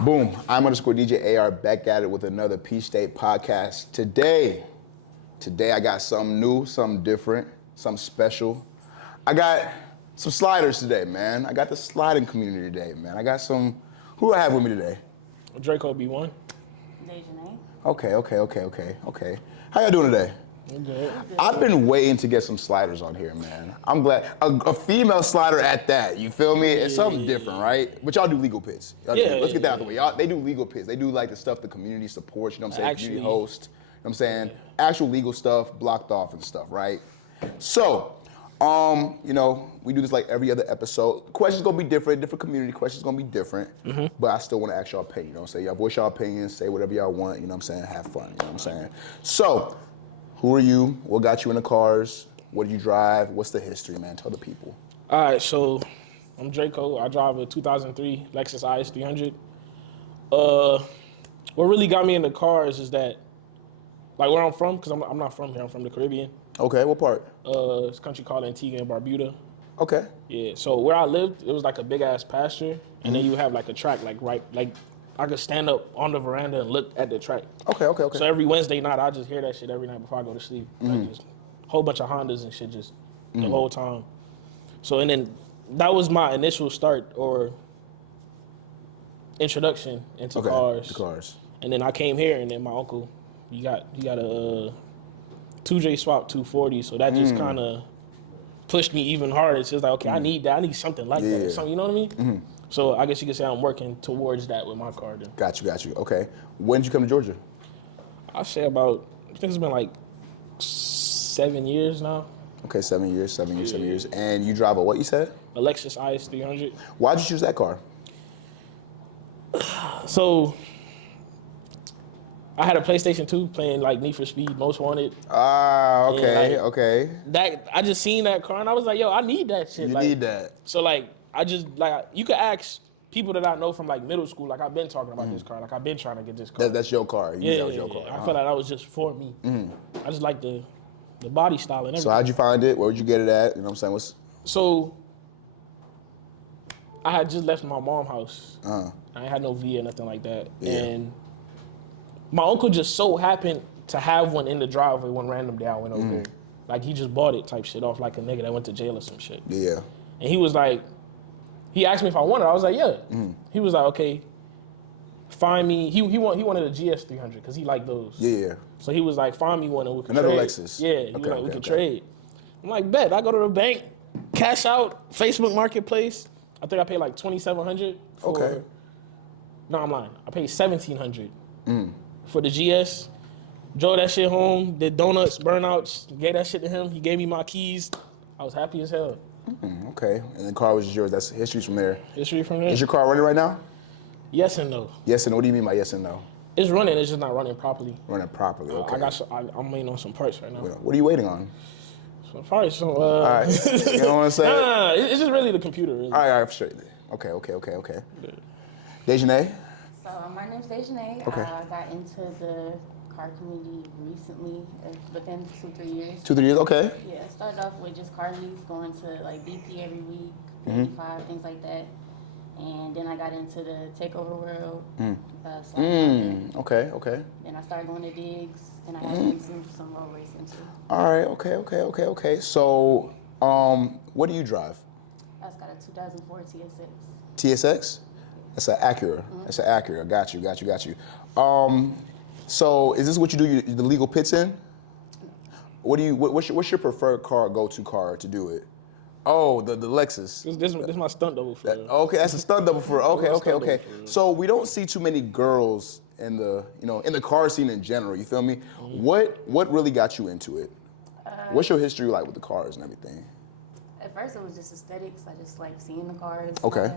Boom, I'm underscore DJ AR back at it with another Peach State podcast. Today I got something new, something different, something special. I got some sliders today, man. I got the sliding community today, man. I got some, who do I have with me today? Draco B1. Dejanay. Okay. How y'all doing today? I'm good. I've been waiting to get some sliders on here, man. I'm glad. A female slider at that, you feel me? It's something different, right? But y'all do legal pits. Let's get that out the way. Y'all, they do legal pits. They do like the stuff the community supports, you know what I'm saying? Community host, you know what I'm saying? Actual legal stuff, blocked off and stuff, right? So, we do this like every other episode. Questions gonna be different community questions gonna be different, but I still wanna ask y'all opinion, you know what I'm saying? Y'all voice y'all opinions, say whatever y'all want, you know what I'm saying? Have fun, you know what I'm saying? So, who are you? What got you in the cars? What do you drive? What's the history, man? Tell the people. All right, so I'm Draco. I drive a 2003 Lexus IS 300. What really got me in the cars is that, like where I'm from, because I'm not from here, I'm from the Caribbean. Okay, what part? It's a country called Antigua and Barbuda. Okay. Yeah, so where I lived, it was like a big ass pasture, and then you have like a track, like I could stand up on the veranda and look at the track. Okay. So every Wednesday night, I just hear that shit every night before I go to sleep. Like just a whole bunch of Hondas and shit just the whole time. So, and then that was my initial start or introduction into cars. The cars. And then I came here, and then my uncle, he got a 2J swap 240, so that just kind of pushed me even harder. It's just like, okay, I need that. I need something like that or something, you know what I mean? So I guess you could say I'm working towards that with my car then. Got you. Okay. When did you come to Georgia? I say about, I think it's been like 7 years now. Okay, 7 years. And you drive a what you said? A Lexus IS 300. Why'd you choose that car? So I had a PlayStation 2 playing like Need for Speed, Most Wanted. Okay. That I just seen that car and I was like, yo, I need that shit. You like, need that. So like, I just like, you could ask people that I know from like middle school, like I've been talking about this car, like I've been trying to get this car. That's your car. That was your car. I feel like that was just for me. I just like the body style and everything. So how'd you find it? Where would you get it at? You know what I'm saying? So I had just left my mom's house. I ain't had no V or nothing like that. Yeah. And my uncle just so happened to have one in the driveway one random day I went over there. Like he just bought it type shit off like a nigga that went to jail or some shit. Yeah. And he was like, he asked me if I wanted it. I was like, yeah. He was like, okay, find me. He wanted a GS 300 because he liked those. Yeah. So he was like, find me one and we could Another trade. Lexus. Yeah, he was like, we could trade. I'm like, bet. I go to the bank, cash out, Facebook Marketplace. I think I paid like $2,700 for. Okay. No, I'm lying. I paid $1,700 for the GS. Drove that shit home, did donuts, burnouts, gave that shit to him. He gave me my keys. I was happy as hell. Okay. And the car was just yours. That's history from there. History from there? Is your car running right now? Yes and no. Yes and no. What do you mean by yes and no? It's running, it's just not running properly. Running properly. Okay. I'm waiting on some parts right now. What are you waiting on? Some parts. All right. You know what I'm saying? Nah, it's just really the computer. Really. All right, for sure. Okay. Dejanay? So my name's Dejanay. Okay. I got into the car community recently, within 2-3 years. 2-3 years. Okay. Yeah, I started off with just car lease, going to like BP every week, 85, things like that. And then I got into the takeover world. Okay. Then I started going to digs, and I got into some road racing too. All right. Okay. So, what do you drive? I just got a 2004 TSX. TSX? That's an Acura. That's an Acura. Got you. So is this what you do? The legal pits in? What's your preferred go-to car to do it? Oh, the Lexus. This my stunt double for real. Okay, that's a stunt double for okay. So we don't see too many girls in the car scene in general. You feel me? What really got you into it? What's your history like with the cars and everything? At first, it was just aesthetics. I just like seeing the cars. Okay.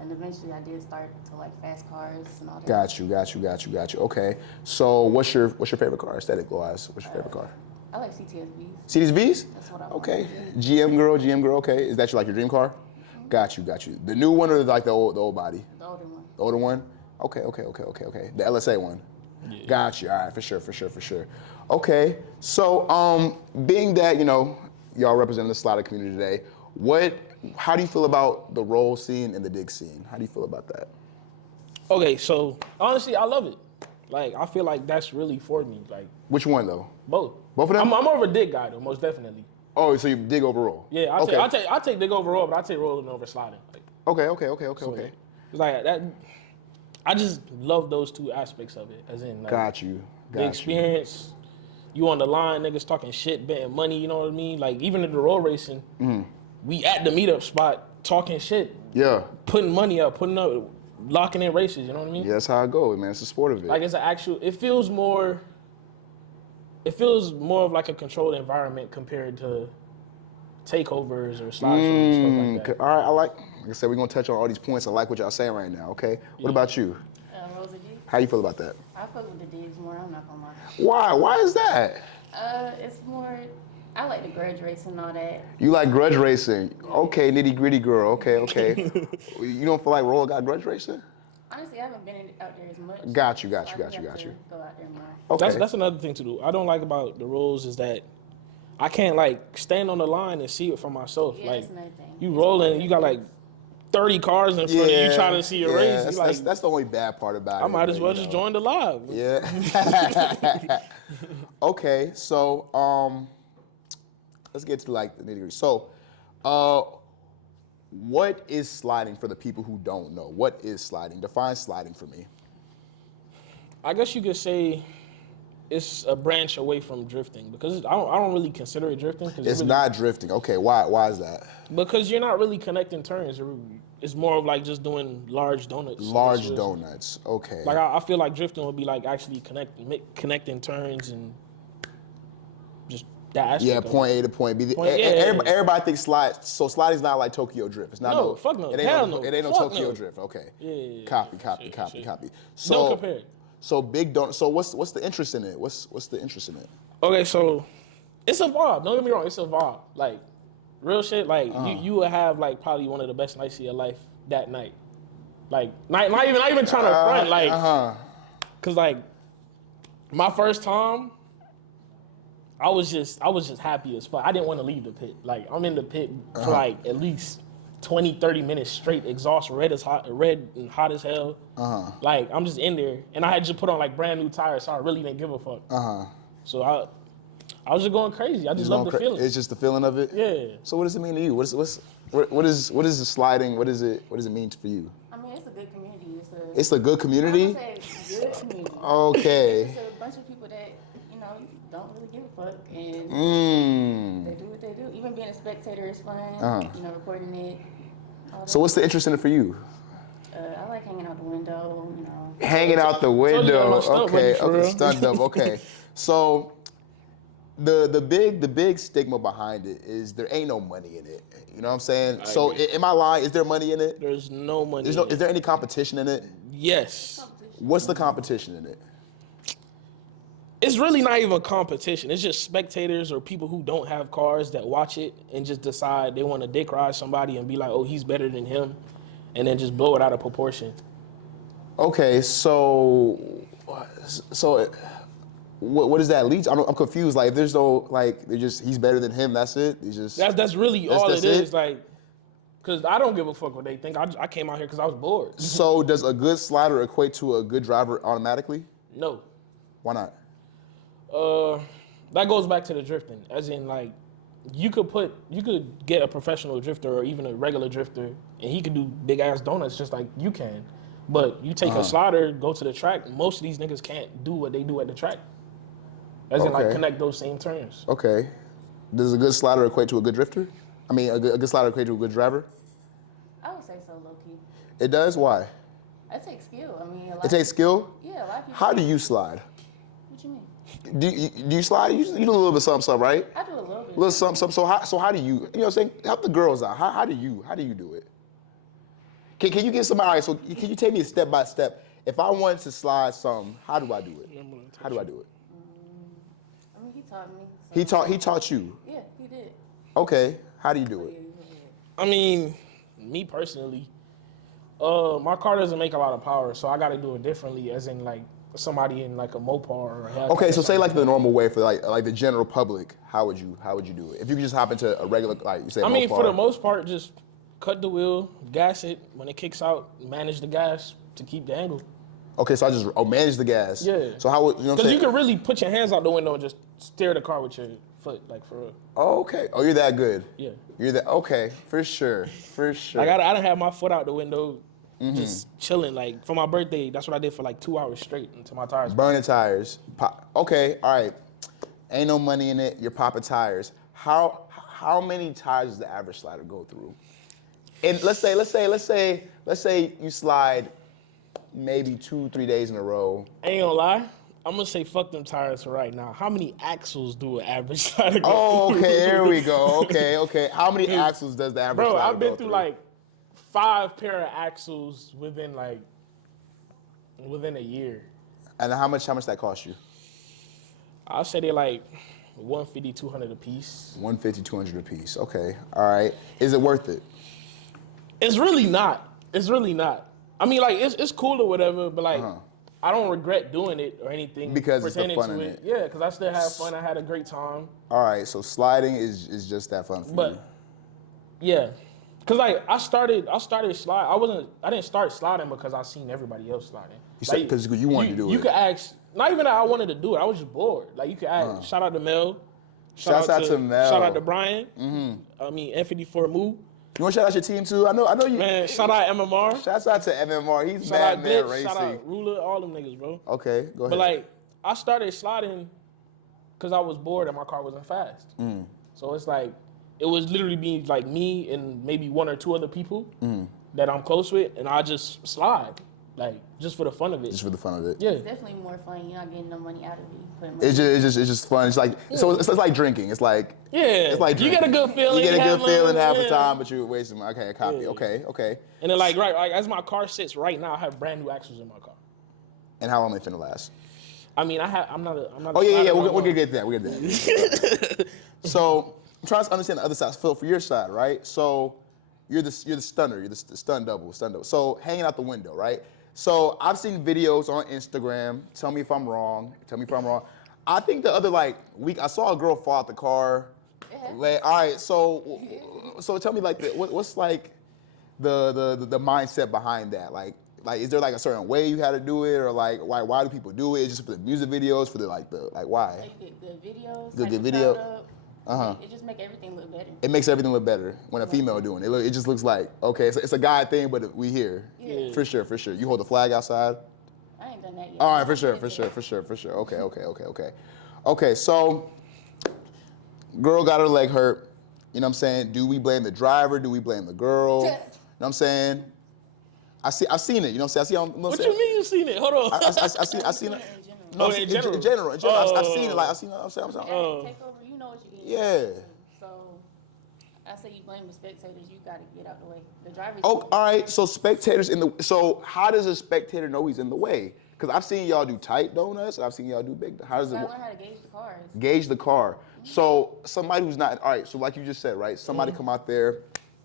And eventually, I did start to like fast cars and all that. Got you. Okay. So what's your favorite car, aesthetic-wise? What's your favorite car? I like CTSVs. CTSVs? That's what I want. Okay. GM girl. Okay. Is that your dream car? Got you. The new one or like the old body? The older one. The older one? Okay. The LSA one. Yeah. Got you. All right. For sure. Okay. So being that y'all represent the slider community today, how do you feel about the roll scene and the dig scene? How do you feel about that? Okay, so honestly, I love it. Like, I feel like that's really for me. Like, Which one though? both. Both of them? I'm more of a dig guy though, most definitely. Oh, so you dig overall? Yeah, Okay. I take dig overall, but I take rolling over sliding. Like, Okay. it's like that. I just love those two aspects of it. As in, like, Got you. the experience. You on the line, niggas talking shit, betting money. You know what I mean? Like, even in the road racing, we at the meetup spot talking shit. Yeah. Putting money up, locking in races. You know what I mean? Yeah, that's how I go, man. It's a sport of it. Like, it's an actual. It feels more of like a controlled environment compared to takeovers or slide shows and stuff like that. All right, like I said, we're gonna touch on all these points. I like what y'all saying right now. Okay. What about you? Rosa G. How you feel about that? I fuck with the digs more. I'm not gonna lie. Why? Why is that? It's more. I like the grudge race and all that. You like grudge racing? Okay, nitty gritty girl. Okay. You don't feel like Roll got grudge racing? Honestly, I haven't been out there as much. Got you. So I have to go out there more. Okay. That's another thing to do. I don't like about the rules is that I can't like stand on the line and see it for myself. Yeah, like that's another thing. you rolling, you got like 30 cars in front of you trying to see your race. That's the only bad part about it. I might as well just join the live. Yeah. Okay, so let's get to like the nitty gritty. So, what is sliding for the people who don't know? What is sliding? Define sliding for me. I guess you could say it's a branch away from drifting because I don't really consider it drifting. It's not drifting. Okay, why is that? Because you're not really connecting turns. It's more of like just doing large donuts. Large donuts. Okay. Like I feel like drifting would be like actually connecting turns and just that aspect. Yeah, point A to point B. Yeah. Everybody thinks slide. So sliding's not like Tokyo Drift. It's not. No, fuck no. It ain't no Tokyo Drift. Okay. Yeah. Copy. So, don't compare. So big donut. So what's the interest in it? What's the interest in it? Okay, so it's a vibe. Don't get me wrong, it's a vibe. Like real shit. Like you would have like probably one of the best nights of your life that night. Like not even trying to front. Like, cause like my first time, I was just happy as fuck. I didn't want to leave the pit. Like I'm in the pit for like at least 20, 30 minutes straight, exhaust red and hot as hell. Like I'm just in there, and I had just put on like brand new tires, so I really didn't give a fuck. So I was just going crazy. I just love the feeling. It's just the feeling of it. Yeah. So what does it mean to you? What is the sliding? What does it mean for you? I mean, it's a good community. It's a good community. I would say good community. Okay. It's a bunch of people that don't really give a fuck and they do what they do. Even being a spectator is fun. Recording it. So what's the interest in it for you? I like hanging out the window. Hanging out the window. Okay. Stunt double. Okay. So the big stigma behind it is there ain't no money in it. You know what I'm saying? So am I lying? Is there money in it? There's no money. Is there any competition in it? Yes. What's the competition in it? It's really not even competition. It's just spectators or people who don't have cars that watch it and just decide they want to dick ride somebody and be like, oh, he's better than him, and then just blow it out of proportion. Okay, so what does that lead to? I'm confused. Like, there's no, like, he's better than him, that's it? That's really all it is. Like, because I don't give a fuck what they think. I came out here because I was bored. So does a good slider equate to a good driver automatically? No. Why not? That goes back to the drifting. As in, like, you could get a professional drifter or even a regular drifter, and he could do big ass donuts just like you can. But you take a slider, go to the track. Most of these niggas can't do what they do at the track. As in, like, connect those same turns. Okay. Does a good slider equate to a good drifter? I mean, a good slider equate to a good driver? I would say so, low key. It does? Why? It takes skill. I mean, it takes skill? Yeah, a lot of people. How do you slide? What you mean? Do you slide? You do a little bit of something, right? I do a little bit. Little something. So how do you? You know what I'm saying? Help the girls out. How do you do it? Can you give somebody? All right, so can you take me step by step? If I wanted to slide something, how do I do it? How do I do it? I mean, he taught me. So. He taught you. Yeah, he did. Okay. How do you do it? I mean, me personally, my car doesn't make a lot of power, so I got to do it differently. As in, like, somebody in like a Mopar or a Hellcat. Okay, so say like the normal way for like the general public. How would you do it? If you could just hop into a regular, like you say, I mean, for the most part, just cut the wheel, gas it. When it kicks out, manage the gas, to keep the angle. Okay, so I just manage the gas. Yeah. So how would you know? Because you can really put your hands out the window and just steer the car with your foot, like for real. Oh, okay. Oh, you're that good. Yeah. You're that. Okay, for sure. Like I done have my foot out the window, just chilling. Like for my birthday, that's what I did for like 2 hours straight until my tires. Burning tires. Pop. Okay, all right. Ain't no money in it. You're popping tires. How many tires does the average slider go through? And let's say you slide maybe 2-3 days in a row. I ain't gonna lie. I'm gonna say fuck them tires for right now. How many axles do an average slider go Oh, through? okay, here we go. Okay. How many axles does the average slider go through? Bro, I've been through like 5 pair of axles within a year. And how much that cost you? I'll say they're like $150, $200 a piece. $150, $200 a piece. Okay, all right. Is it worth it? It's really not. I mean, like it's cool or whatever, but like I don't regret doing it or anything because it's the pertaining fun to in it. it. Yeah, because I still have fun. I had a great time. All right, so sliding is just that fun for you. But yeah, because like I started slide. I didn't start sliding because I seen everybody else sliding. Because you wanted to do it. You could ask. Not even that I wanted to do it. I was just bored. Like you could ask. Shout out to Mel. Shouts out to Mel. Shout out to Brian. I mean N54 Moo. You want to shout out your team too? I know you. Man, shout out MMR. Shouts out to MMR. He's Shout out Madman Glitch. Racing. Shout out Ruler. All them niggas, bro. Okay, go ahead. But like, I started sliding because I was bored and my car wasn't fast. So it's like, it was literally being like me and maybe 1 or 2 other people that I'm close with, and I just slide, like just for the fun of it. Just for the fun of it. Yeah. It's definitely more fun. You're not getting no money out of it. It's just fun. It's like so it's like drinking. It's like it's like you drinking. get a good feeling. You get a good feeling half the yeah. time, but you're wasting. Okay, I copy. Yeah. Okay. And then like as my car sits right now, I have brand new axles in my car. And how long they finna last? I mean, I'm not. Oh yeah. We're gonna get to that. We're gonna get to that. So I'm trying to understand the other side. Phil, for your side, right? So you're the stunner. You're the stun double. So hanging out the window, right? So I've seen videos on Instagram. Tell me if I'm wrong. I think the other week I saw a girl fall out the car. All right. So tell me what's like the mindset behind that? Like is there like a certain way you had to do it, or like why do people do it? Just for the music videos, for why? Like the videos. The video. It just make everything look better. It makes everything look better when a female doing it. It just looks like, okay, it's a guy thing, but we here. Yeah. For sure. You hold the flag outside? I ain't done that yet. All right, for sure. Okay. Okay, so girl got her leg hurt. You know what I'm saying? Do we blame the driver? Do we blame the girl? You know what I'm saying? I've seen it. You know what I'm saying? What you mean you seen it? Hold on. I seen it. Oh, in general. In general. I've seen it. I've seen it. I'm saying. Take over. You know what you did. Yeah. So I say you blame the spectators. You got to get out the way. The drivers. Oh, all right. So spectators so how does a spectator know he's in the way? Because I've seen y'all do tight donuts, and I've seen y'all do big. How does it learn how to gauge the cars. Gauge the car. So somebody who's not all right. So like you just said, right? Somebody come out there,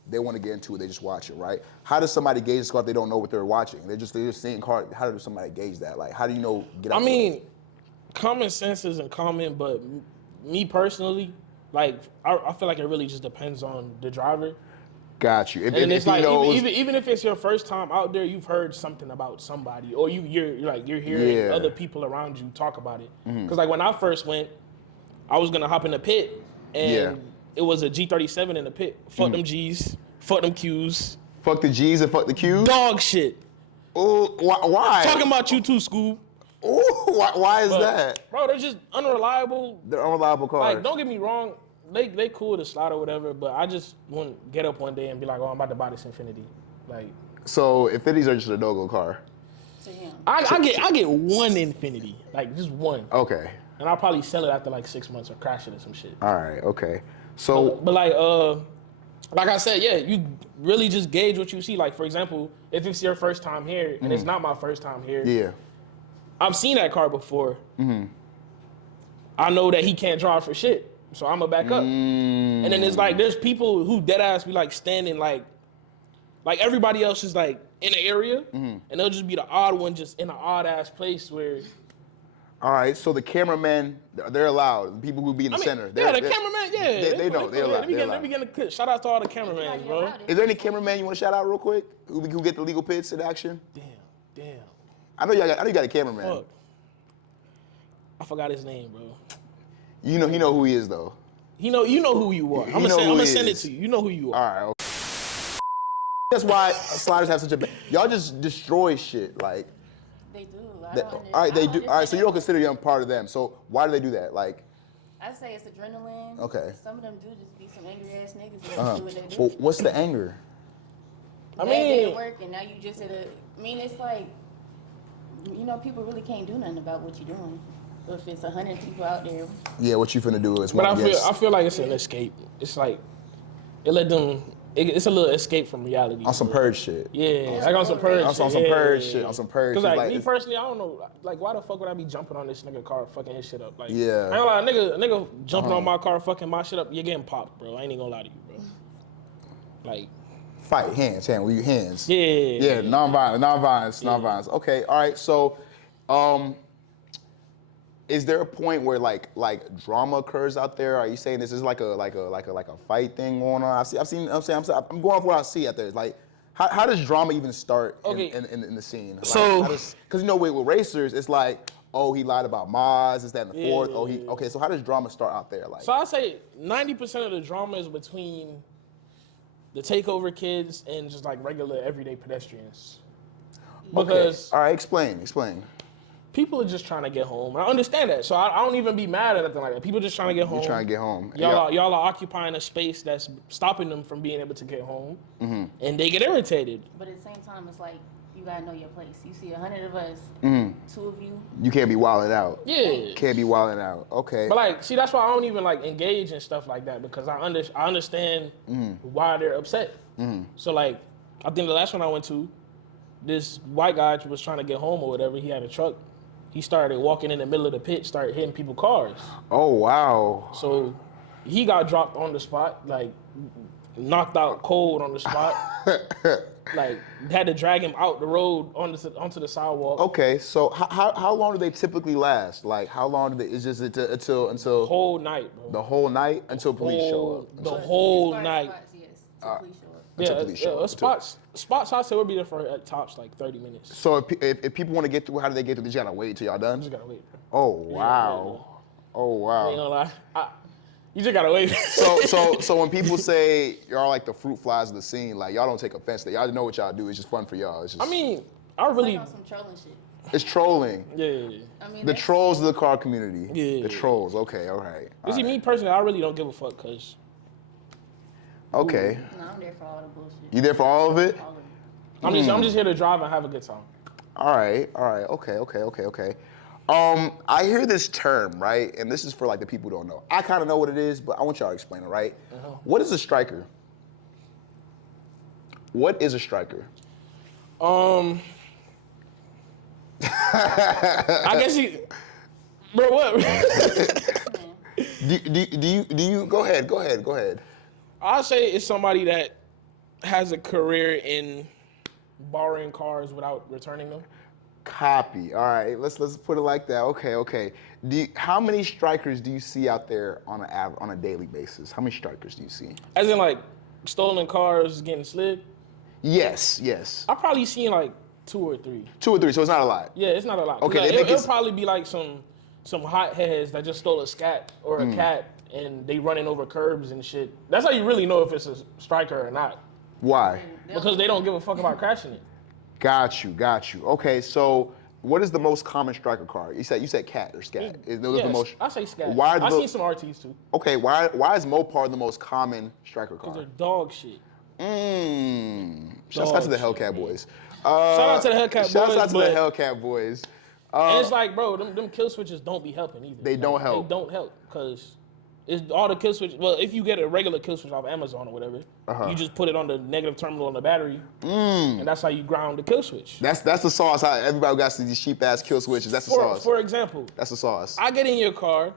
they want to get into it. They just watch it, right? How does somebody gauge the car if they don't know what they're watching? They're just seeing car. How does somebody gauge that? Like, how do you know? Get out I mean, common sense isn't common, but me personally, like I feel like it really just depends on the driver. Got you. And it's like even if it's your first time out there, you've heard something about somebody, or you're hearing other people around you talk about it. Because like when I first went, I was gonna hop in the pit, and it was a G37 in the pit. Fuck them G's, fuck them Q's. Fuck the G's and fuck the Q's. Dog shit. Oh, why? Talking about you too, Scoob. Oh, why is that? Bro, they're just unreliable. They're unreliable cars. Like, don't get me wrong. They cool to slide or whatever, but I just want to get up one day and be like, oh, I'm about to buy this Infinity. Like, so Infinities are just a no-go car. To him. I get one Infinity, like just one. Okay. And I'll probably sell it after like 6 months or crash it or some shit. All right. Okay. So, but like I said, yeah, you really just gauge what you see. Like, for example, if it's your first time here and it's not my first time here. Yeah. I've seen that car before. I know that he can't drive for shit. So I'm gonna back up. And then it's like, there's people who dead ass be like standing like everybody else is like in the area, and they'll just be the odd one just in an odd ass place where. All right, so the cameramen, they're allowed. The people who be in the center. The cameraman, yeah. They know, they're allowed. Let me get a clip. Shout out to all the cameramans, bro. Is there any cameraman you want to shout out real quick? Who get the legal pits in action? Damn. Damn. I know you got a cameraman. Fuck. I forgot his name, bro. You know who he is though. You know who you are. I'm gonna send it to you. You know who you are. All right. Okay. That's why sliders have such a y'all just destroy shit like. They do. All right, they do. All right, so you don't consider them part of them. So why do they do that? Like, I say it's adrenaline. Okay. Some of them do just be some angry ass niggas and do what they do. well, what's the anger? I Bad day mean, at work, and now you just at a. I mean, it's like, people really can't do nothing about what you're doing. If it's 100 people out there. Yeah, what you finna do is. but I feel like it's an escape. It's like it let them. It's a little escape from reality. On some purge shit. Yeah, like on some purge. On some purge shit. On some purge shit. Cause like me personally, I don't know. Like, why the fuck would I be jumping on this nigga car, fucking his shit up? Like, Yeah. I ain't gonna lie, a nigga jumping on my car, fucking my shit up. You're getting popped, bro. I ain't even gonna lie to you, bro. Like, Fight, hands, with your hands. yeah. Yeah, non-violence. Okay, all right. So, is there a point where like drama occurs out there? Are you saying this is like a fight thing going on? I'm going off what I see out there. It's like, how does drama even start in the scene? Like, So, because with racers, it's like, oh, he lied about Maz, is that and the fourth? Oh, okay. So how does drama start out there? Like, So I say 90% of the drama is between the takeover kids and just like regular everyday pedestrians. Because all right, explain. people are just trying to get home. I understand that. So I don't even be mad at anything like that. People just trying to get home. You're trying to get home. Y'all are occupying a space that's stopping them from being able to get home. Mm-hmm. And they get irritated. But at the same time, it's like, you gotta know your place. You see 100 of us, 2 of you. You can't be wilding out. Yeah. Can't be wilding out. Okay. But like, see, that's why I don't even like engage in stuff like that, because I understand why they're upset. So like, I think the last one I went to, this white guy was trying to get home or whatever. He had a truck. He started walking in the middle of the pit, started hitting people's cars. Oh, wow. So he got dropped on the spot, like knocked out cold on the spot. Like, had to drag him out the road onto the sidewalk. Okay, so how long do they typically last? Like, how long do they? Is just until The whole night, bro. the whole night until police show up? The whole night. Police show up. Spots I say would be there for at tops like 30 minutes. So if people want to get through, how do they get through? They just gotta wait till y'all done. You just gotta wait, bro. Oh wow. Oh I ain't wow. gonna lie. You just gotta wait. So when people say y'all like the fruit flies of the scene, like y'all don't take offense to that. Y'all know what y'all do. It's just fun for y'all. It's just. I mean, I really. Like on some trolling shit. It's trolling. Yeah. I mean, The trolls of the car community. Yeah. The trolls. Okay. All right. You see, me personally, I really don't give a fuck, cause. Okay. No, I'm there for all the bullshit. You there for all of it? All of it. I'm just here to drive and have a good time. All right. Okay. I hear this term, right? And this is for like the people who don't know. I kind of know what it is, but I want y'all to explain it, right? What is a striker? What is a striker? I guess you, bro. What? Do you go ahead. I'll say it's somebody that has a career in borrowing cars without returning them. Copy. All right, let's put it like that. Okay. How many strikers do you see out there on a daily basis? How many strikers do you see? As in like stolen cars getting slid? Yes. I probably seen like 2 or 3. 2 or 3, so it's not a lot. Yeah, it's not a lot. Okay, Like, they make it'll probably be like some hotheads that just stole a scat or a cat and they running over curbs and shit. That's how you really know if it's a striker or not. Why? Because they don't give a fuck about crashing it. Got you. Okay, so what is the most common striker car? You said cat or scat. Is those the most? I say scat. Why I seen some RTs too. Okay, why is Mopar the most common striker car? Because they're dog shit. Shouts out to the Hellcat boys. Shout out to the Hellcat boys. Shouts out to the Hellcat boys. And it's like, bro, them kill switches don't be helping either. They don't help. They don't help because it's all the kill switch. Well, if you get a regular kill switch off Amazon or whatever, you just put it on the negative terminal on the battery, and that's how you ground the kill switch. That's the sauce. How everybody got these cheap ass kill switches. That's the sauce. For example, that's the sauce. I get in your car.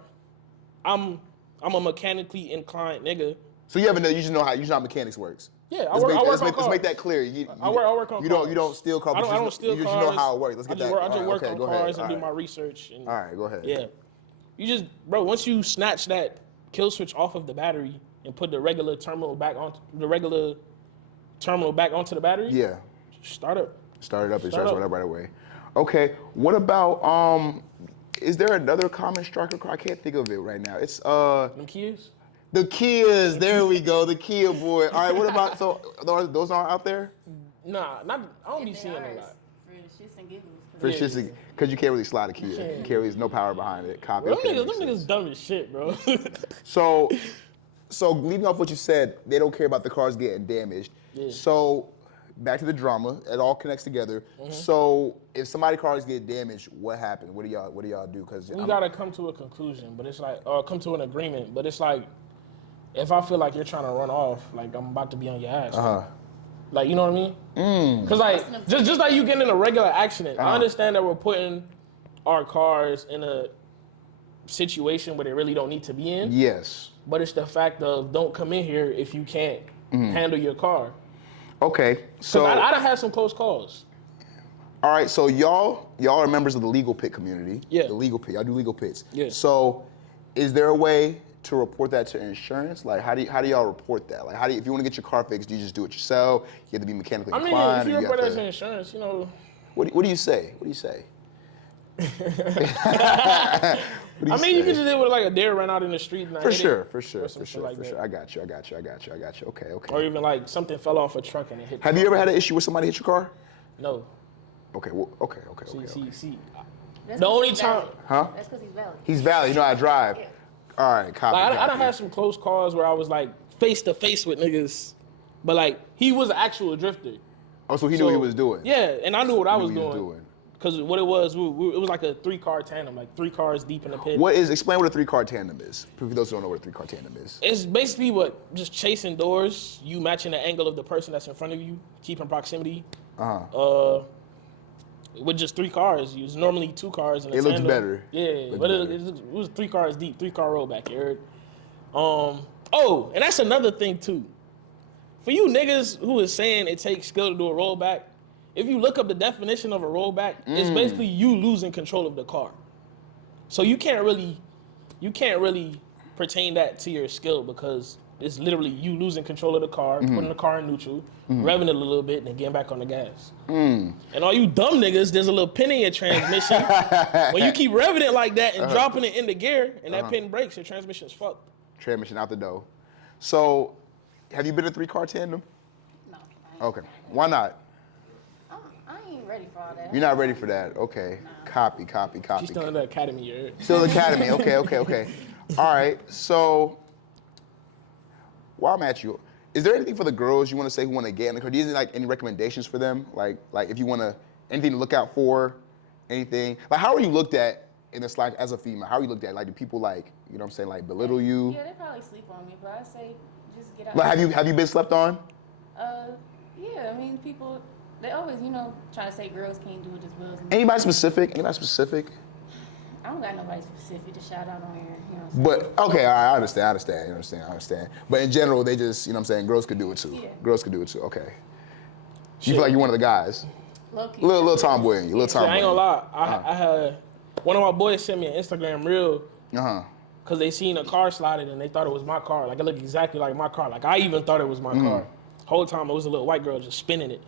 I'm a mechanically inclined nigga. So you just know how mechanics works. Yeah, I work on cars. Let's make that clear. I work on cars. You don't steal cars. I don't steal you cars. You know how it works. Let's get that. I just work on cars and do right. my research. And, all right, go ahead. Yeah, you just, bro. Once you snatch that kill switch off of the battery and put the regular terminal back onto the battery. Yeah. Start up. Start it up, it Start starts up. right away. Okay, what about, is there another common striker car? I can't think of it right now. It's, Them Kias? the Kias, there we go, the Kia boy. All right, what about, so those aren't out there? Nah, not. I don't be If they seeing are, a it's lot. for shits and giggles. For Yeah. shits, because you can't really slide a Kia. You can't really, there's no power behind it. Copy, Bro, okay, them makes sense. niggas dumb as shit, bro. So leading off what you said, they don't care about the cars getting damaged. Yeah. So back to the drama, it all connects together. So if somebody's cars get damaged, what happens? What do y'all do? Because We gotta come to a conclusion, but it's like, or come to an agreement. But it's like, if I feel like you're trying to run off, like I'm about to be on your ass. Like, you know what I mean? Because like, just like you getting in a regular accident, I understand that we're putting our cars in a situation where they really don't need to be in. Yes. But it's the fact of don't come in here if you can't handle your car. Okay. So I done had some close calls. all right. So y'all are members of the legal pit community. Yeah. The legal pit. Y'all do legal pits. Yeah. So is there a way to report that to insurance? Like how do y'all report that? Like if you want to get your car fixed, do you just do it yourself? You have to be mechanically I mean, inclined. if you or report have that to to- insurance, you know. What do you say? What do you say? I mean, you can just deal with like a deer ran out in the street and I For hit sure, it, for sure, or some for shit sure, like for that. sure. I got you. Okay. Or even like something fell off a truck and it hit. Have you ever had an issue where somebody hit your car? No. Okay, well, okay. See. That's The 'cause only he's time- valid. Huh? That's because he's valid. He's valid, you know how to drive. Yeah. All right, copy. Like, I done copy. had some close calls where I was like face to face with niggas, but like he was an actual drifter. Oh, so he knew what he was doing. Yeah, and I knew what I was He knew what he doing. was doing. Because what it was, it was like a 3-car tandem, like 3 cars deep in the pit. Explain what a 3-car tandem is. For those who don't know what a 3-car tandem is. It's basically just chasing doors, you matching the angle of the person that's in front of you, keeping proximity. With just 3 cars. It's normally 2 cars in a It looks tandem. better. Yeah, Looks but better. it was 3 cars deep, 3-car rollback, you heard? Oh, and that's another thing too. For you niggas who is saying it takes skill to do a rollback, if you look up the definition of a rollback, it's basically you losing control of the car. So you can't really pertain that to your skill because it's literally you losing control of the car, putting the car in neutral, revving it a little bit, and then getting back on the gas. And all you dumb niggas, there's a little pin in your transmission. When you keep revving it like that and dropping it into gear, and that pin breaks, your transmission's fucked. Transmission out the door. So, have you been a 3-car tandem? No. I ain't. Okay. Why not? I ain't ready for all that. You're not ready for that. Okay. Copy. She's still in the academy, you heard? Still academy. Okay. All right. So, while I'm at you, is there anything for the girls you want to say who want to get in the car? Do you have like any recommendations for them? Like if you want to, anything to look out for, anything? Like how are you looked at in this, like as a female? How are you looked at? Like do people like, you know what I'm saying, like belittle you? Yeah, they probably sleep on me, but I say just get out. Like have you been slept on? Yeah, I mean, people, they always, try to say girls can't do it as well as me. Anybody specific? I don't got nobody specific to shout out on here, But okay, all right, I understand. But in general, they just, you know what I'm saying, girls could do it too. Yeah. Girls could do it too. Okay. You feel like you're one of the guys. Low-key. Little tomboy in you. Little See, tomboy. I ain't gonna lie. I had one of my boys sent me an Instagram reel because they seen a car sliding and they thought it was my car. Like it looked exactly like my car. Like I even thought it was my car. Whole time it was a little white girl just spinning it.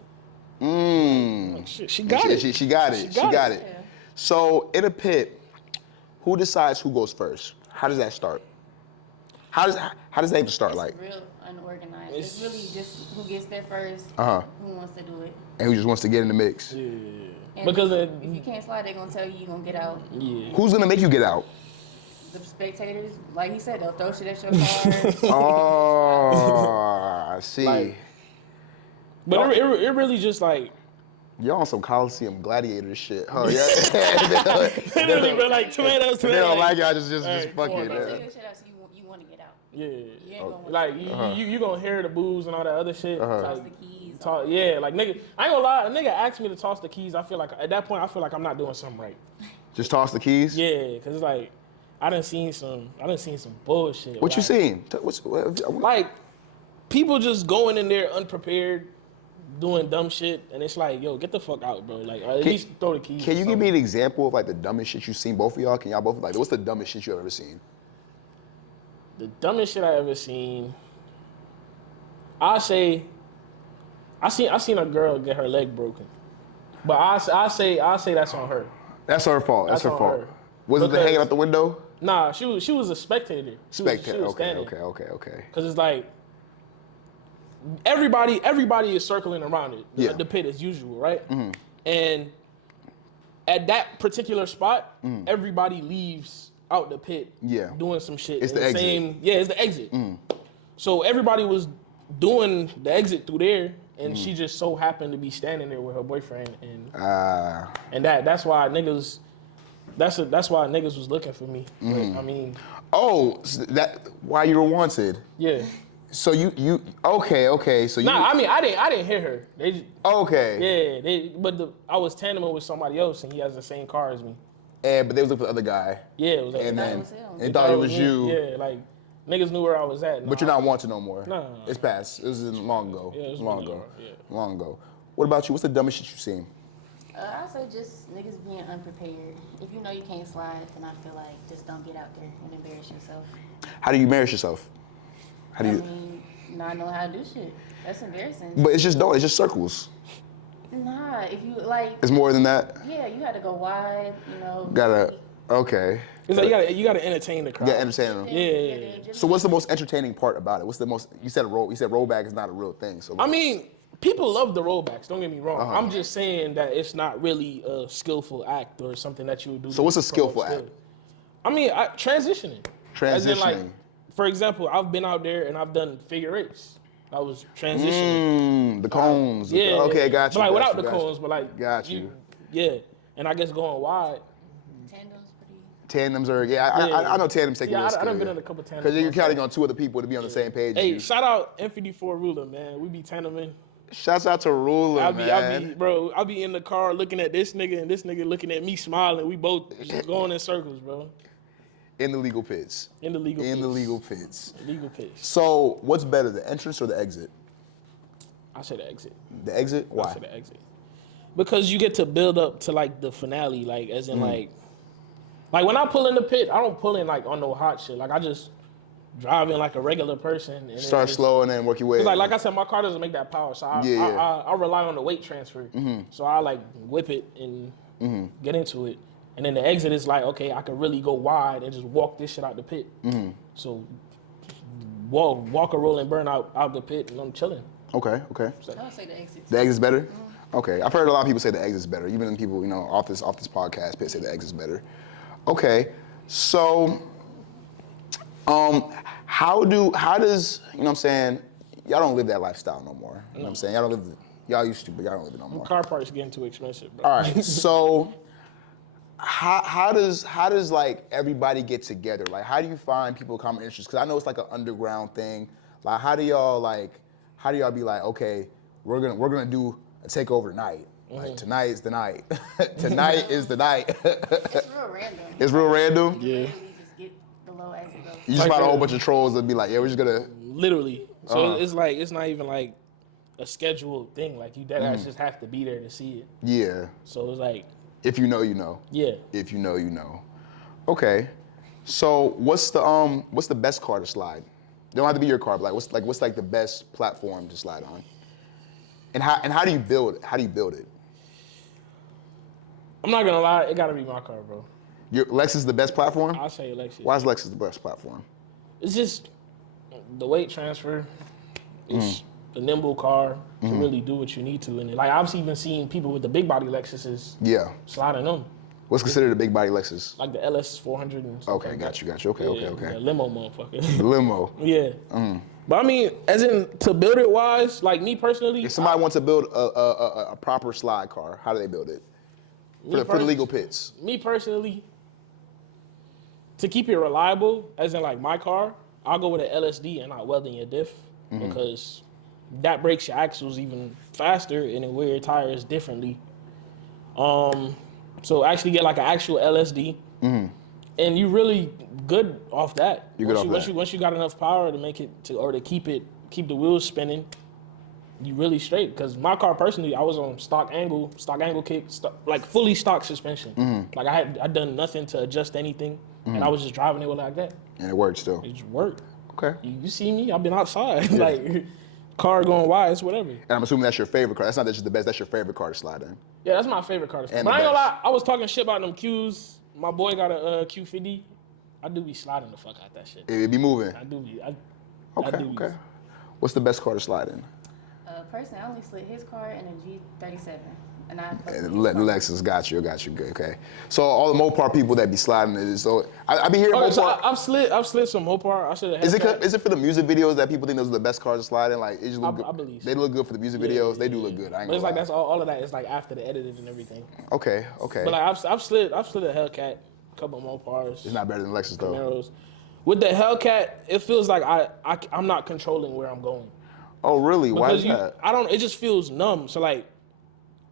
Like, shit, she got it. She got it. Yeah. So in a pit, who decides who goes first? How does that start? How does that even start? It's Like, real unorganized. It's really just who gets there first, who wants to do it. and who just wants to get in the mix? Yeah. And Because if you can't slide, they're gonna tell you you're gonna get out. yeah. Who's gonna make you get out? The spectators, like he said, they'll throw shit at your car. Oh, I see. Like- But it really just like Y'all on some Coliseum gladiator shit, huh? Yeah. literally, bro, like tomatoes. They don't like y'all, just Hey, fuck come on, it. They man. tell Yeah. you shit out, so you want to get out. Yeah. You ain't gonna want Like to you gonna hear the booze and all that other shit. toss Like, the keys. yeah, like nigga, I ain't gonna lie. A nigga asked me to toss the keys. I feel like at that point, I feel like I'm not doing something right. Just toss the keys? Yeah, cause it's like I done seen some bullshit. What you like, seen? Like people just going in there unprepared, doing dumb shit, and it's like, yo, get the fuck out, bro. Like at least throw the keys. Can or you give me something. an example of like the dumbest shit you've seen, both of y'all? Can y'all both, like, what's the dumbest shit you've ever seen? The dumbest shit I ever seen? I say, I seen a girl get her leg broken. But I say that's on her. That's her fault. That's her on fault. her. Was it the hanging out the window? Nah, she was a spectator. She was standing. Okay. Because it's like everybody is circling around it. The pit as usual, right? Mm-hmm. And at that particular spot, everybody leaves out the pit doing some shit. It's the exit. It's the exit. So everybody was doing the exit through there, and she just so happened to be standing there with her boyfriend, and that's why niggas. That's why niggas was looking for me. But, I mean. Oh, so that why you were wanted. Yeah. So you okay. So you. Nah, I mean I didn't hit her. They just, okay. Yeah, I was tandeming with somebody else, and he has the same car as me. But they was looking for the other guy. Yeah, it was like, and then they thought it was you. Yeah, like niggas knew where I was at. But you're not wanted no more. Nah. It's past. It was long ago. Yeah, it was long ago. Yeah. Long ago. What about you? What's the dumbest shit you've seen? I say just niggas being unprepared. If you know you can't slide, then I feel like just don't get out there and embarrass yourself. How do you embarrass yourself? How do you? I mean, not know how to do shit. That's embarrassing. But it's just circles. Nah, if you like. It's more than that. Yeah, you had to go wide. You know. Okay. It's like you gotta entertain the crowd. Yeah, entertain them. Yeah. So what's the most entertaining part about it? What's the most? You said rollback is not a real thing. So I mean, people love the rollbacks. Don't get me wrong. I'm just saying that it's not really a skillful act or something that you would do. So what's a skillful act? I mean, transitioning. As in, like, Transitioning. for example, I've been out there and I've done figure eights. I was transitioning. The cones. Yeah. Okay, got you. But like got without you, the got cones, you. but like. Got you. Yeah, and I guess going wide. Tandems pretty. Tandems are I know tandems take a little skill. I done been in a couple tandems. Because you're counting on two other people to be on the same page. Hey, shout out N54 Ruler, man. We be tandeming. Shouts out to Ruler, man. I'll be in the car looking at this nigga and this nigga looking at me smiling. We both just going in circles, bro. In the legal pits. In the legal pits. Legal pits. So what's better, the entrance or the exit? I say the exit. The exit? Why? I say the exit. Because you get to build up to like the finale, like as in like when I pull in the pit, I don't pull in like on no hot shit. Like I just drive in like a regular person. And start slow and then work your way. Like I said, my car doesn't make that power, so I rely on the weight transfer. So I like whip it and get into it. And then the exit is like, okay, I can really go wide and just walk this shit out the pit. So walk a roll and burn out the pit, and I'm chilling. Okay. So I would say the exit. The exit's better? Okay. I've heard a lot of people say the exit's better. Even people, off this podcast pit say the exit's better. Okay. So how does, you know what I'm saying, y'all don't live that lifestyle no more. You know what I'm saying? Y'all used to, but y'all don't live it no more. Car parts getting too expensive, bro. All right. So how does like everybody get together? Like how do you find people with common interests? Because I know it's like an underground thing. Like how do y'all be like, okay, we're gonna do a takeover tonight. Like tonight is the night. Tonight is the night. It's real random. It's real random? Yeah. You just get the low as it goes. You just find a whole bunch of trolls that be like, yeah, we're just gonna. Literally. So it's like, it's not even like a scheduled thing. Like you just have to be there to see it. Yeah. So it's like. If you know, you know. Yeah. If you know, you know. Okay. So what's the best car to slide? It don't have to be your car, but what's the best platform to slide on? And how do you build it? How do you build it? I'm not gonna lie, it gotta be my car, bro. Your Lexus the best platform? I'll say Lexus. Why is Lexus the best platform? It's just the weight transfer. It's a nimble car to really do what you need to. And like I've even seen people with the big body Lexuses sliding them. What's considered a big body Lexus? Like the LS 400 and stuff. Okay, like got that. you. Okay. The limo motherfucker. The limo. Yeah. But I mean, as in to build it wise, like me personally. If somebody wants to build a proper slide car, how do they build it? For the legal pits. Me personally, to keep it reliable, as in like my car, I'll go with an LSD and not welding your diff because that breaks your axles even faster and it wear your tires differently. So actually get like an actual LSD, and you really good off that. Once you got enough power to make it to keep the wheels spinning, you really straight. Because my car personally, I was on stock angle kick, like fully stock suspension. Like I'd done nothing to adjust anything, and I was just driving it like that. And it worked still. It just worked. Okay. You see me? I've been outside, like car going wide, it's whatever. And I'm assuming that's your favorite car. That's not just the best. That's your favorite car to slide in. Yeah, that's my favorite car to slide. And But I the ain't gonna best. lie, I was talking shit about them Qs. My boy got a Q50. I do be sliding the fuck out that shit. It be moving. I do be. I Okay, do be. okay. What's the best car to slide in? Personally, I only slid his car in a G37. And I Lexus, got you, good, okay. So all the Mopar people that be sliding it, so I be hearing Okay, Mopar. so I've slid some Mopar. I should have. Is it for the music videos that people think those are the best cars to slide in? Like, it just look good. I believe so. They look good for the music videos. They do look good. I ain't But it's gonna like lie. that's all of that is like after the editing and everything. Okay. But like I've slid a Hellcat, a couple of Mopars. It's not better than Lexus though. Camaros. With the Hellcat, it feels like I'm not controlling where I'm going. Oh really? Why is Because that? I don't. It just feels numb. So like,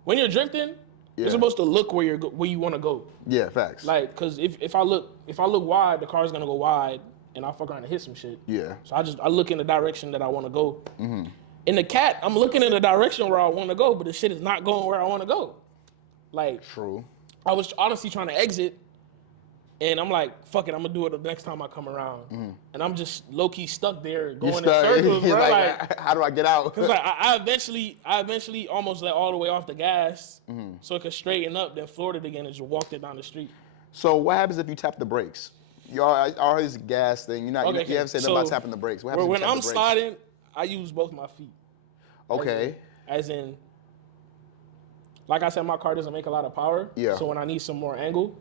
when you're drifting, you're supposed to look where you want to go. Yeah, facts. Like, cause if I look wide, the car's gonna go wide, and I'll fuck around and hit some shit. Yeah. So I look in the direction that I want to go. Mm-hmm. In the Cat, I'm looking in the direction where I want to go, but the shit is not going where I want to go. Like, True. I was honestly trying to exit, and I'm like, fuck it, I'm gonna do it the next time I come around. Mm-hmm. And I'm just low key stuck there going in circles, bro. Like, how do I get out? Cause like I eventually almost let all the way off the gas, so it could straighten up, then floored it again and just walked it down the street. So what happens if you tap the brakes? You always this gas thing. You haven't said nothing about tapping the brakes. What happens when if you tap I'm the brakes? sliding, I use both my feet. Okay. As in, like I said, my car doesn't make a lot of power. Yeah. So when I need some more angle,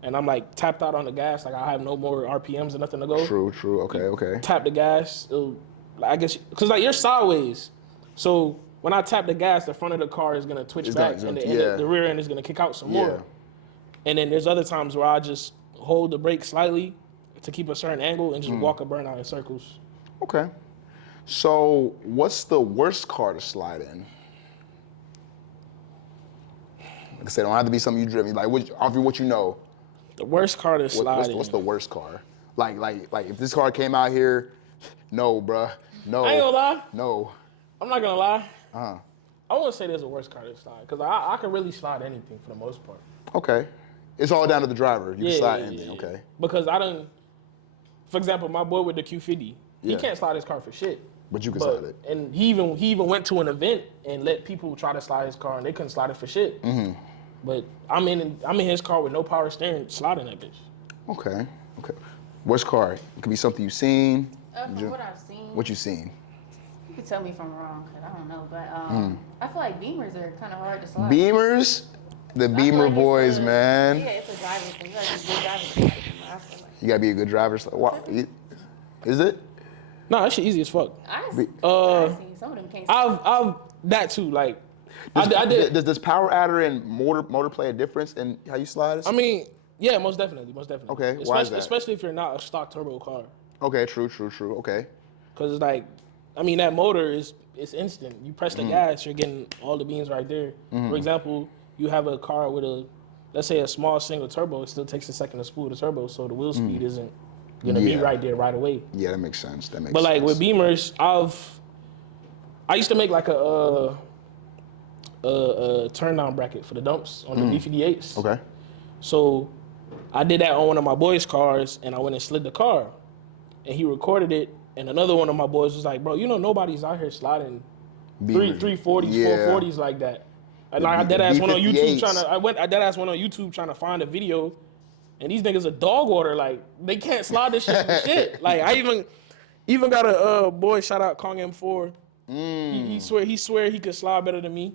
and I'm like tapped out on the gas, like I have no more RPMs or nothing to go. True. Okay. Tap the gas. I guess because like you're sideways, so when I tap the gas, the front of the car is gonna twitch back, and the rear end is gonna kick out some more. And then there's other times where I just hold the brake slightly to keep a certain angle and just walk a burnout in circles. Okay. So what's the worst car to slide in? Like I said, it don't have to be something you driven. Like what you know. The worst car to slide in. What's the worst car? Like if this car came out here, no, bruh. No. I ain't gonna lie. No. I'm not gonna lie. Uh-huh. I wouldn't say there's a worst car to slide because I can really slide anything for the most part. Okay. It's all down to the driver. You can slide anything. Okay. Because for example, my boy with the Q50, he can't slide his car for shit. But you can slide it. And he even went to an event and let people try to slide his car and they couldn't slide it for shit. Mm-hmm. But I'm in his car with no power steering, sliding that bitch. Okay. Worst car? It could be something you've seen. From what I've seen. What you seen? You can tell me if I'm wrong, because I don't know. But I feel like Beamers are kind of hard to slide. Beamers? The Beamer boys, man. Yeah, it's a driving thing. You gotta be a good driver to slide Beamer, I feel like. You gotta be a good driver. Is it? No, that shit easy as fuck. I've seen some of them can't slide. I've that too. Like I did. Does power adder and motor play a difference in how you slide? I mean, yeah, most definitely. Okay, why is that? Especially if you're not a stock turbo car. Okay, true. Okay. Because it's like, I mean, that motor is instant. You press the gas, you're getting all the beams right there. For example, you have a car with let's say a small single turbo, it still takes a second to spool the turbo, so the wheel speed isn't gonna be right there right away. Yeah, that makes sense. But like with Beamers, I used to make like a turn down bracket for the dumps on the B58s. Okay. So I did that on one of my boys' cars, and I went and slid the car, and he recorded it. And another one of my boys was like, "Bro, nobody's out here sliding 340s, 440s like that." And I dead ass went on YouTube trying to find a video, and these niggas are dog water. Like they can't slide this shit for shit. Like I even got a boy, shout out Kong M4. He swear he could slide better than me.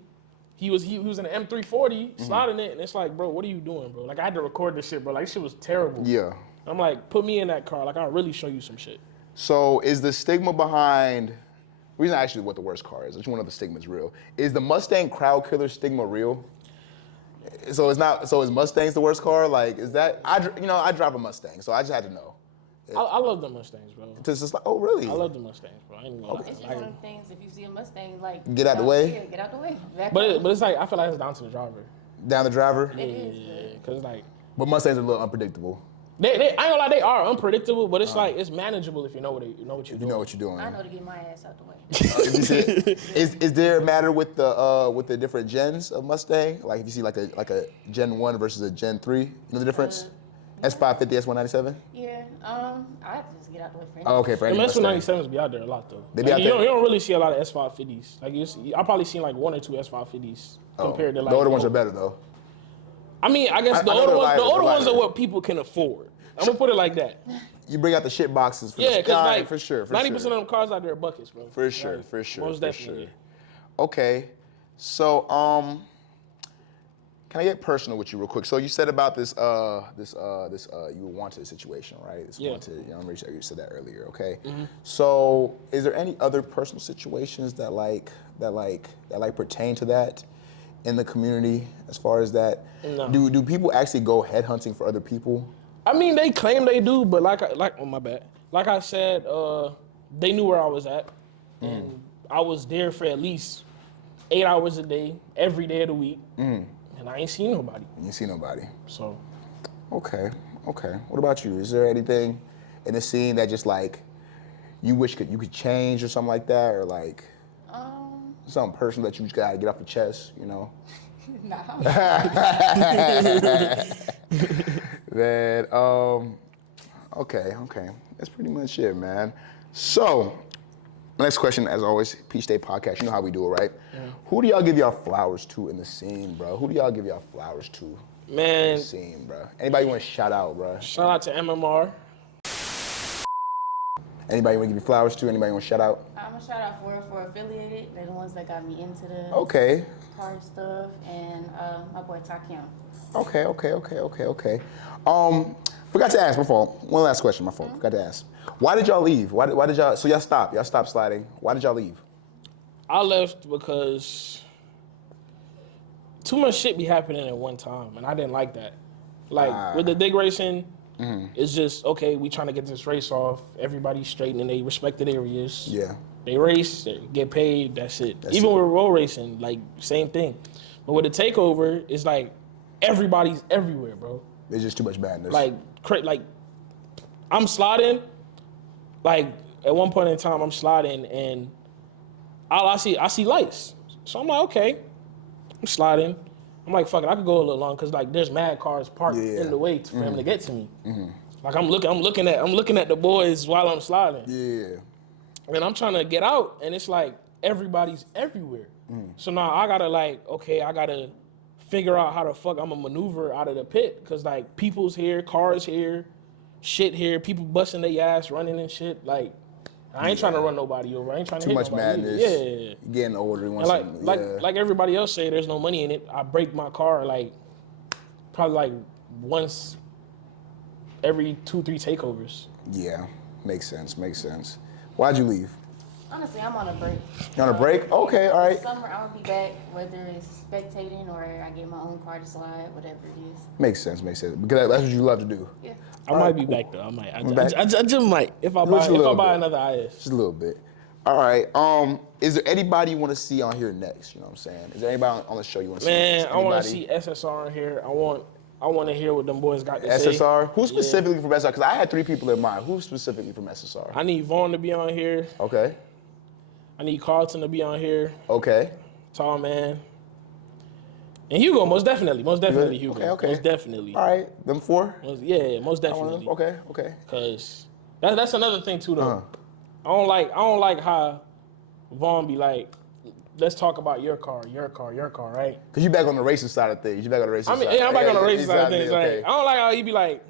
He was in an M340 sliding it, and it's like, bro, what are you doing, bro? Like I had to record this shit, bro. Like this shit was terrible. Yeah. I'm like, put me in that car. Like I'll really show you some shit. So is the stigma behind? The reason I asked you what the worst car is, which one of the stigmas real? Is the Mustang crowd killer stigma real? So it's not. So is Mustang's the worst car? Like is that? I drive a Mustang, so I just had to know. I love the Mustangs, bro. It's just like, oh really? I love the Mustangs, bro. I ain't gonna lie. It's just one of them things, if you see a Mustang, like... Get out the way? Yeah, get out the way. But it's like, I feel like it's down to the driver. Down the driver? It is. Yeah, because like... But Mustangs are a little unpredictable. I ain't gonna lie, they are unpredictable, but it's like, it's manageable if you know what you're doing. You know what you're doing. I know to get my ass out the way. Is there a matter with the different gens of Mustang? Like if you see like a Gen 1 versus a Gen 3, you know the difference? S550, S197? Yeah, I have to just get out the way for anything. Oh, okay, for any The Mustang. S197s be out there a lot though. They be Like, out you there? don't really see a lot of S550s. Like I probably seen like 1 or 2 S550s compared to like the older ones are better though. I mean, I guess the I know older they're ones, lighter, the older they're ones are lighter. what people can afford. I'm gonna put it like that. You bring out the shit boxes for Yeah, because All right, like for sure, 90% of them cars out there are buckets, bro. For sure, Like, for sure, most for definitely. sure. Okay, so can I get personal with you real quick? So you said about this you were wanted situation, right? This Yeah. wanted, you know, you said that earlier, okay? So is there any other personal situations that pertain to that in the community as far as that? No. Do people actually go headhunting for other people? I mean, they claim they do, but oh my bad. Like I said, they knew where I was at, and I was there for at least 8 hours a day, every day of the week, and I ain't seen nobody. You see nobody. So, Okay. What about you? Is there anything in the scene that just like you wish you could change or something like that, or like something personal that you just gotta get off your chest, you know? Nah. Man, okay. That's pretty much it, man. So, next question, as always, Peach Day Podcast, you know how we do it, right? Yeah. Who do y'all give y'all flowers to in the scene, bro? Who do y'all give y'all flowers to in man, the scene, bro? Anybody want to shout out, bro? shout out to MMR. Anybody want to give you flowers to? Anybody want to shout out? I'm gonna shout out for affiliated. They're the ones that got me into the Okay. car stuff, and my boy Takim. Okay. Forgot to ask, my fault. One last question, my fault. Forgot to ask. Why did y'all leave? Why did y'all, so y'all stopped sliding. Why did y'all leave? I left because too much shit be happening at one time, and I didn't like that. Like, with the dig racing, it's just, okay, we trying to get this race off. Everybody's straight in their respected areas. Yeah. They race, they get paid, that's it. That's Even it. with road racing, like, same thing. But with the takeover, it's like, everybody's everywhere, bro. There's just too much badness. Like I'm sliding. Like at one point in time, I'm sliding, and all I see lights. So I'm like, okay, I'm sliding. I'm like, fuck it, I could go a little long because like there's mad cars parked in the way for him to get to me. Like I'm looking at the boys while I'm sliding. Yeah. And I'm trying to get out, and it's like everybody's everywhere. So now I gotta figure out how the fuck I'm gonna maneuver out of the pit, because like people's here, cars here, shit here, people busting their ass, running and shit. Like I ain't trying to run nobody over. I ain't trying to Too hit much nobody madness. either. Yeah. You getting older. You want And something. like everybody else say, there's no money in it. I break my car like probably like once every 2-3 takeovers. Yeah. Makes sense. Why'd you leave? Honestly, I'm on a break. You on a break? Okay, all right. Summer, I'll be back, whether it's spectating or I get my own car to slide, whatever it is. Makes sense. Because that's what you love to do. Yeah. I might be back though. I might. I back? just might. If I Just a little buy bit. another IS. Just a little bit. All right. Is there anybody you want to see on here next? You know what I'm saying? Is there anybody on the show you want to see Man, next? I want to Anybody? see SSR in here. I want to hear what them boys got to say. SSR? Who specifically from SSR? Because I had 3 people in mind. Who specifically from SSR? I need Vaughn to be on here. Okay. I need Carlton to be on here. Okay. Tall man. And Hugo, most definitely Hugo. Okay. Most definitely. All right. Them 4? Most definitely. Okay. Cause that's another thing too though. I don't like how Vaughn be like, let's talk about your car, right? Because you back on the racing side of things. I'm back on the racing side of things. Okay. Like, I don't like how he be like,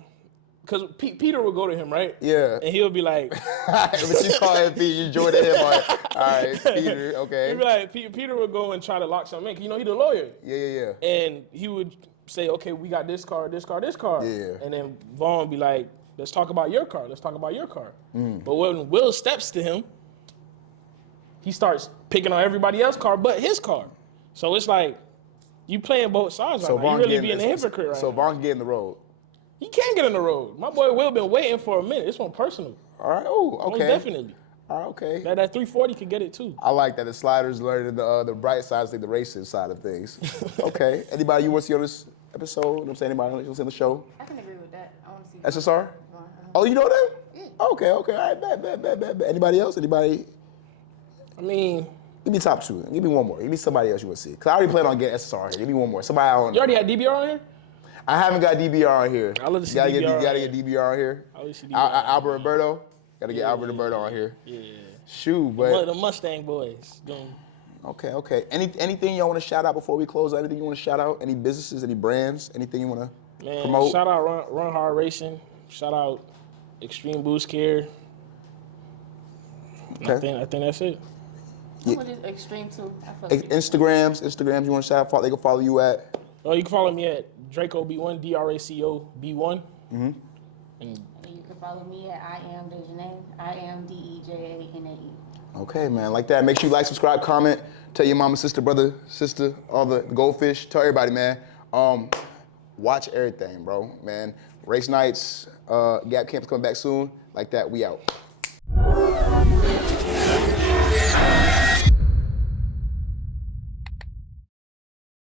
because Peter will go to him, right? Yeah. And he'll be like, But you call him Pete, you joined him on, all right, Peter, okay. he'll be like, Peter would go and try to lock something in, 'cause you know he the lawyer. Yeah. And he would say, okay, we got this car. Yeah. And then Vaughn would be like, let's talk about your car. But when Will steps to him, he starts picking on everybody else's car but his car. So it's like, you playing both sides right now. You really being a hypocrite right So now. Vaughn get in the road. He can't get in the road. My boy Will been waiting for a minute. This one personal. All right, oh, okay. Most definitely. All right, okay. That 340 could get it too. I like that the sliders learning the bright sides, like the racing side of things. Okay. Anybody you want to see on this episode? You know what I'm saying? Anybody you want to see on the show? I can agree with that. I want to see SSR? Vaughn. Oh, you know them? Yeah. Okay. All right, bet. Anybody else? Anybody? I mean, Give me top 2. Give me one more. Give me somebody else you want to see. Because I already plan on getting SSR here. Give me one more. Somebody I don't you know. already had DBR on here? I haven't got DBR on here. I love to see gotta DBR Get, on gotta here. get DBR on here. I always see DBR. Albert Roberto. Gotta get Albert Roberto on here. Yeah. Shoot, but The Mustang boys. Okay. Anything y'all want to shout out before we close? Anything you want to shout out? Any businesses, any brands, anything you want to promote? Shout out Run Hard Racing. Shout out Extreme Boost Care. Okay. I think that's it. What is extreme too? I feel like Instagrams. You want to shout out? They can follow you at. Oh, you can follow me at Draco B1, DRACO B1. And you can follow me at I am Dejanae. I am DEJANAE. Okay, man, like that. Make sure you like, subscribe, comment. Tell your mama, sister, brother, sister, all the goldfish. Tell everybody, man. Watch everything, bro, man. Race nights, Gap Camp's coming back soon. Like that, we out.